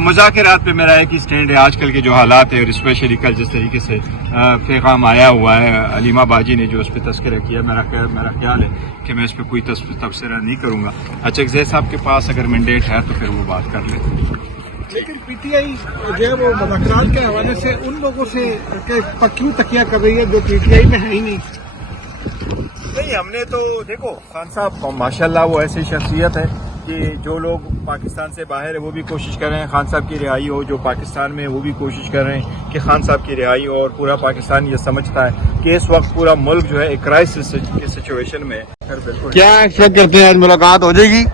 مذاکرات پہ میرا ایک ہی سٹینڈ ہے. آج کل کے جو حالات ہیں اور اسپیشلی کل جس طریقے سے پیغام آیا ہوا ہے علیمہ باجی نے جو اس پہ تذکرہ کیا، میرا خیال ہے کہ میں اس پہ کوئی تبصرہ نہیں کروں گا. اچھا صاحب کے پاس اگر مینڈیٹ ہے تو پھر وہ بات کر لیں. لیکن پی ٹی آئی جو ہے وہ مذاکرات کے حوالے سے ان لوگوں سے کیوں تکیہ کر رہی ہے جو پی ٹی آئی میں ہے ہی نہیں؟ ہم نے تو دیکھو خان صاحب ماشاءاللہ وہ ایسی شخصیت ہے کہ جو لوگ پاکستان سے باہر ہے وہ بھی کوشش کر رہے ہیں خان صاحب کی رہائی ہو، جو پاکستان میں وہ بھی کوشش کر رہے ہیں کہ خان صاحب کی رہائی ہو، اور پورا پاکستان یہ سمجھتا ہے کہ اس وقت پورا ملک جو ہے ایک کرائسس کی سچویشن میں ہے. کیا ایکسپیکٹ کرتے ہیں آج ملاقات ہو جائے گی؟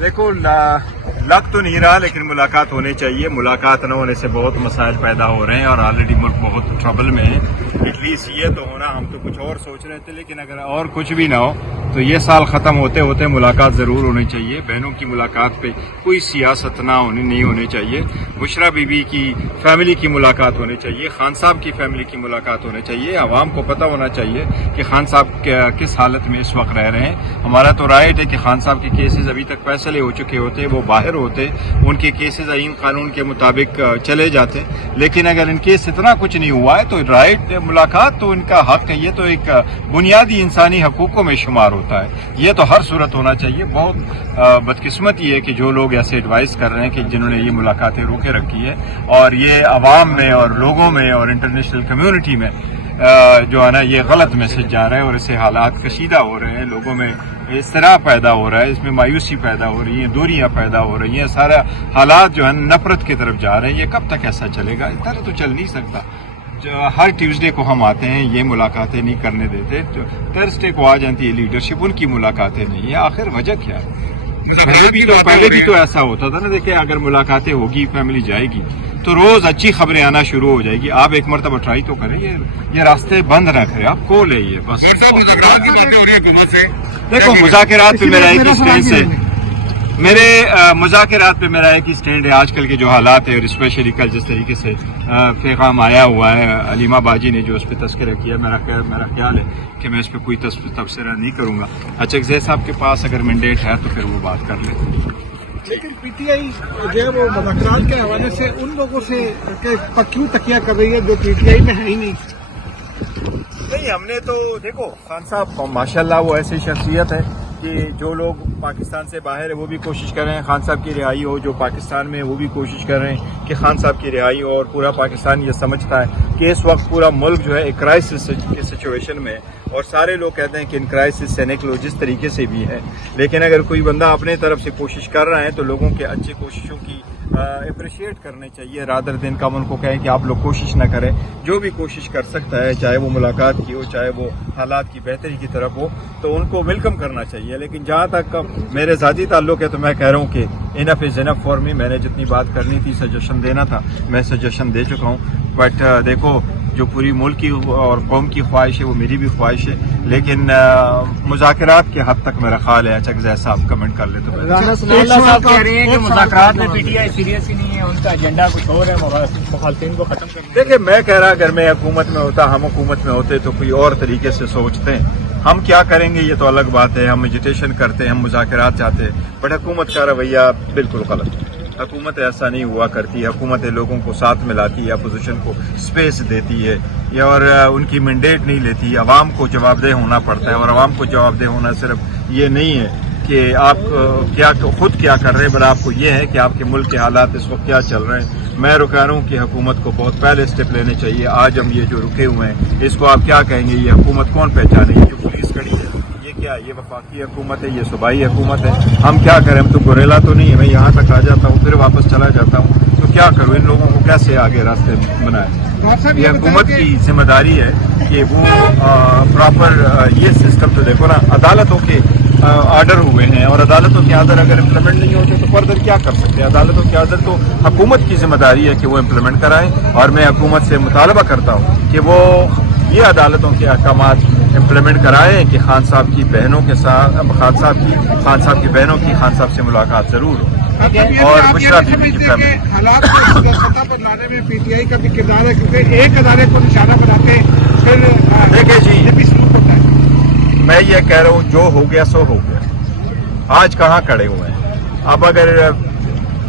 دیکھو لگ تو نہیں رہا لیکن ملاقات ہونی چاہیے. ملاقات نہ ہونے سے بہت مسائل پیدا ہو رہے ہیں اور آلریڈی ملک بہت ٹربل میں ہے. ایٹ لیسٹ یہ تو ہونا، ہم تو کچھ اور سوچ رہے تھے لیکن اگر اور کچھ بھی نہ ہو تو یہ سال ختم ہوتے ہوتے ملاقات ضرور ہونی چاہیے. بہنوں کی ملاقات پہ کوئی سیاست نہیں ہونی چاہیے. بشرا بی بی کی فیملی کی ملاقات ہونی چاہیے، خان صاحب کی فیملی کی ملاقات ہونی چاہیے. عوام کو پتہ ہونا چاہیے کہ خان صاحب کس حالت میں اس وقت رہ رہے ہیں. ہمارا تو رائٹ ہے کہ خان صاحب کے کیسز ابھی تک فیصلے ہو چکے ہوتے، وہ باہر ہوتے، ان کے کیسز آئین قانون کے مطابق چلے جاتے. لیکن اگر ان کیس اتنا کچھ نہیں ہوا ہے تو رائٹ ملاقات تو ان کا حق ہے. یہ تو ایک بنیادی انسانی حقوقوں میں شمار ہوتا ہے. یہ تو ہر صورت ہونا چاہیے. بہت بدقسمتی ہے کہ جو لوگ ایسے ایڈوائز کر رہے ہیں کہ جنہوں نے یہ ملاقاتیں روکے رکھی ہے، اور یہ عوام میں اور لوگوں میں اور انٹرنیشنل کمیونٹی میں جو ہے نا یہ غلط میسج جا رہا ہے اور اس سے حالات کشیدہ ہو رہے ہیں. لوگوں میں اضطراب پیدا ہو رہا ہے، اس میں مایوسی پیدا ہو رہی ہے، دوریاں پیدا ہو رہی ہیں، سارا حالات جو ہے نفرت کی طرف جا رہے ہیں. یہ کب تک ایسا چلے گا؟ اس طرح تو چل نہیں سکتا. ہر ٹیوزڈے کو ہم آتے ہیں، یہ ملاقاتیں نہیں کرنے دیتے. تھرسڈے کو آ جاتی ہے لیڈرشپ، ان کی ملاقاتیں نہیں ہیں. آخر وجہ کیا ہے؟ پہلے بھی تو ایسا ہوتا تھا نا. دیکھیں اگر ملاقاتیں ہوگی، فیملی جائے گی تو روز اچھی خبریں آنا شروع ہو جائے گی. آپ ایک مرتبہ ٹرائی تو کریں، یہ راستے بند نہ کریں. آپ کول ہے یہ بس. دیکھو مذاکرات پہ میرا ایک اسٹینڈ ہے. مذاکرات پہ میرا ایک ہی سٹینڈ ہے. آج کل کے جو حالات ہیں اور اسپیشلی کل جس طریقے سے پیغام آیا ہوا ہے علیمہ باجی نے جو اس پہ تذکرہ کیا، میرا خیال ہے کہ میں اس پہ کوئی تبصرہ نہیں کروں گا. اچھا صاحب کے پاس اگر مینڈیٹ ہے تو پھر وہ بات کر لیں. لیکن پی ٹی آئی جو ہے وہ مذاکرات کے حوالے سے ان لوگوں سے کیوں تکیہ کر رہی ہے جو پی ٹی آئی میں ہے ہی نہیں؟ ہم نے تو دیکھو خان صاحب ماشاءاللہ وہ ایسی شخصیت ہے کہ جو لوگ پاکستان سے باہر ہے وہ بھی کوشش کر رہے ہیں خان صاحب کی رہائی ہو، جو پاکستان میں وہ بھی کوشش کر رہے ہیں کہ خان صاحب کی رہائی ہو، اور پورا پاکستان یہ سمجھتا ہے کہ اس وقت پورا ملک جو ہے ایک کرائسس کی سچویشن میں ہے. اور سارے لوگ کہتے ہیں کہ ان کرائسس سے نکلو جس طریقے سے بھی ہے. لیکن اگر کوئی بندہ اپنے طرف سے کوشش کر رہا ہے تو لوگوں کے اچھی کوششوں کی اپریشیٹ کرنے چاہیے، رادر دن کا ان کو کہیں کہ آپ لوگ کوشش نہ کریں. جو بھی کوشش کر سکتا ہے، چاہے وہ ملاقات کی ہو، چاہے وہ حالات کی بہتری کی طرف ہو، تو ان کو ویلکم کرنا چاہیے. لیکن جہاں تک میرے ذاتی تعلق ہے تو میں کہہ رہا ہوں کہ انف از انف فار می. میں نے جتنی بات کرنی تھی، سجیشن دینا تھا، میں سجیشن دے چکا ہوں. بٹ دیکھو جو پوری ملک کی اور قوم کی خواہش ہے وہ میری بھی خواہش ہے. لیکن مذاکرات کے حد تک میرا خیال ہے. اچھا صاحب کمنٹ کر لیں تو. رانا ثناء اللہ صاحب کہہ رہے ہیں کہ مذاکرات میں پی ٹی آئی سیریس ہی نہیں ہے، ان کا ایجنڈا کچھ اور ہے، مخالفین کو ختم کرنا. دیکھیں میں کہہ رہا اگر میں حکومت میں ہوتا، ہم حکومت میں ہوتے تو کوئی اور طریقے سے سوچتے ہیں. ہم کیا کریں گے یہ تو الگ بات ہے. ہم ایجیٹیشن کرتے ہیں، ہم مذاکرات چاہتے ہیں، بٹ حکومت کا رویہ بالکل غلط ہے. حکومت ایسا نہیں ہوا کرتی. حکومت لوگوں کو ساتھ ملاتی ہے، اپوزیشن کو سپیس دیتی ہے، اور ان کی مینڈیٹ نہیں لیتی. عوام کو جواب دہ ہونا پڑتا ہے، اور عوام کو جواب دہ ہونا صرف یہ نہیں ہے کہ آپ خود کیا کر رہے ہیں، بل آپ کو یہ ہے کہ آپ کے ملک کے حالات اس وقت کیا چل رہے ہیں. میں کہہ رہا ہوں کہ حکومت کو بہت پہلے اسٹیپ لینے چاہیے. آج ہم یہ جو رکے ہوئے ہیں اس کو آپ کیا کہیں گے؟ یہ حکومت کون پہچانے گی؟ جو پولیس کھڑی ہے یہ کیا؟ یہ وفاقی حکومت ہے، یہ صوبائی حکومت ہے. ہم کیا کریں؟ ہم تو گوریلا تو نہیں ہے. میں یہاں تک آ جاتا ہوں پھر واپس چلا جاتا ہوں، تو کیا کروں؟ ان لوگوں کو کیسے آگے راستے بنائیں؟ یہ حکومت کی ذمہ داری ہے کہ وہ پراپر یہ سسٹم تو دیکھو نا، عدالتوں کے آرڈر ہوئے ہیں، اور عدالتوں کے آرڈر اگر امپلیمنٹ نہیں ہوتے تو فردر کیا کر سکتے ہیں؟ عدالتوں کے آرڈر تو حکومت کی ذمہ داری ہے کہ وہ امپلیمنٹ کرائیں. اور میں حکومت سے مطالبہ کرتا ہوں کہ وہ یہ عدالتوں کے احکامات امپلیمنٹ کرائیں کہ خان صاحب کی بہنوں کے ساتھ خان صاحب کی بہنوں کی خان صاحب سے ملاقات ضرور ہو، اور بشرا بی بی کی فیملی. حالات کو سطح پر لانے میں پی ٹی آئی کا بھی کردار ہے، کیونکہ ایک ادارے کو نشانہ بنا کے پھر دیکھیں جی، یہ بھی سلوک ہوتا ہے. میں یہ کہہ رہا ہوں جو ہو گیا سو ہو گیا. آج کہاں کھڑے ہوئے ہیں؟ اب اگر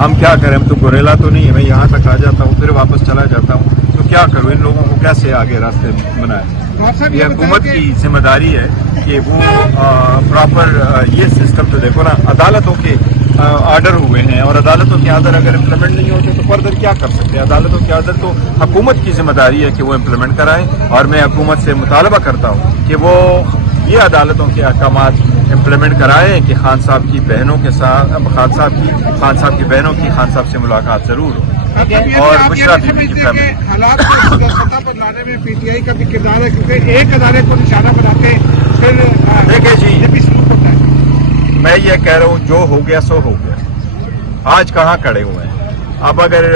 ہم کیا کریں؟ ہم تو گوریلا تو نہیں ہے، میں یہاں تک آ جاتا ہوں پھر واپس چلا جاتا ہوں، تو کیا کروں؟ ان لوگوں کو کیسے آگے راستے بنائے؟ یہ حکومت کی ذمہ داری ہے کہ وہ پراپر یہ سسٹم تو دیکھو نا، عدالتوں کے آرڈر ہوئے ہیں اور عدالتوں کے آرڈر اگر امپلیمنٹ نہیں ہوتے تو فردر کیا کر سکتے ہیں؟ عدالتوں کے آرڈر تو حکومت کی ذمہ داری ہے کہ وہ امپلیمنٹ کرائیں، اور میں حکومت سے مطالبہ کرتا ہوں کہ وہ یہ عدالتوں کے احکامات امپلیمنٹ کرائیں کہ خان صاحب کی بہنوں کے ساتھ خان صاحب کی بہنوں کی خان صاحب سے ملاقات ضرور ہو، اور بشرا بیوی کی فیملی۔ حالات کو سطح پر لانے میں پی ٹی آئی کا بھی کردار ہے، کیونکہ ایک ادارے کو نشانہ بنا کے پھر دیکھیں جی، یہ بھی سلوک ہوتا ہے۔ میں یہ کہہ رہا ہوں جو ہو گیا سو ہو گیا، آج کہاں کھڑے ہوئے ہیں؟ اب اگر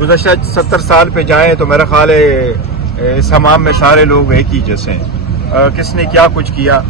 گزشتہ 70 سال پہ جائیں تو میرا خیال ہے اس حمام میں سارے لوگ ایک ہی جیسے ہیں، کس نے کیا کچھ کیا،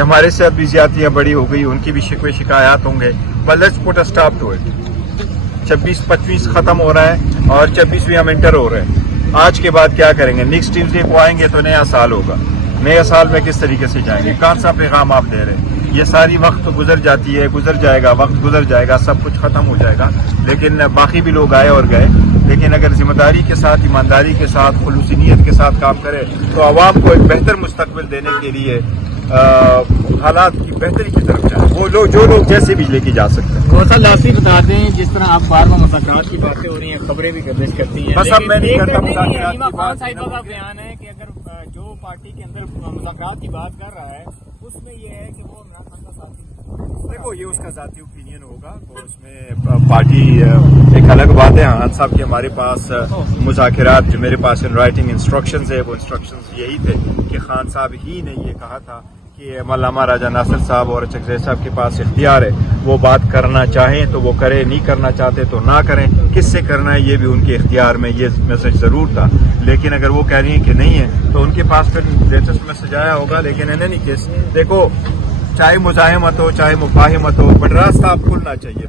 ہمارے ساتھ بھی زیادتیاں بڑی ہو گئی، ان کی بھی شکوے شکایات ہوں گے، but let's put a stop to it. 26-25 ختم ہو رہا ہے اور 26ویں ہم انٹر ہو رہے ہیں، آج کے بعد کیا کریں گے؟ نیکسٹ ٹیوزڈے کو آئیں گے تو نیا سال ہوگا، نئے سال میں کس طریقے سے جائیں گے؟ کون سا پیغام آپ دے رہے ہیں؟ یہ ساری وقت گزر جاتی ہے، گزر جائے گا، وقت گزر جائے گا، سب کچھ ختم ہو جائے گا، لیکن باقی بھی لوگ آئے اور گئے، لیکن اگر ذمہ داری کے ساتھ، ایمانداری کے ساتھ، خلوص نیت کے ساتھ کام کرے تو عوام کو ایک بہتر مستقبل دینے کے لیے حالات کی بہتری کی طرف جائیں، وہ لوگ جو لوگ جیسے بھی لے کے جا سکتے ہیں۔ صاحب لاسٹلی بتا دیں، جس طرح آپ بار بار مذاکرات کی باتیں ہو رہی ہیں، خبریں بھی گردش کرتی ہیں، بس اب میں نہیں کرتا مذاکرات کی خان بات۔ صاحبہ کا بیان ہے کہ اگر جو پارٹی کے اندر مذاکرات کی بات کر رہا ہے اس میں یہ ہے کہ وہ عمران خان کا ساتھی، دیکھو یہ اس کا ذاتی اوپینین ہوگا، تو اس میں پارٹی ایک الگ بات ہے۔ خان صاحب کے ہمارے پاس مذاکرات جو میرے پاس ان رائٹنگ انسٹرکشنز ہے، وہ انسٹرکشنز یہی تھے کہ خان صاحب ہی نے یہ کہا تھا کہ علامہ راجہ ناصر صاحب اور چکزئی صاحب کے پاس اختیار ہے، وہ بات کرنا چاہیں تو وہ کرے، نہیں کرنا چاہتے تو نہ کریں، کس سے کرنا ہے یہ بھی ان کے اختیار میں، یہ میسج ضرور تھا، لیکن اگر وہ کہہ رہی ہیں کہ نہیں ہے تو ان کے پاس پھر لیٹسٹ میسج آیا ہوگا، لیکن ان اینی کیس دیکھو چاہے مزاحمت ہو چاہے مفاہمت ہو، بٹ راستہ آپ کھلنا چاہیے۔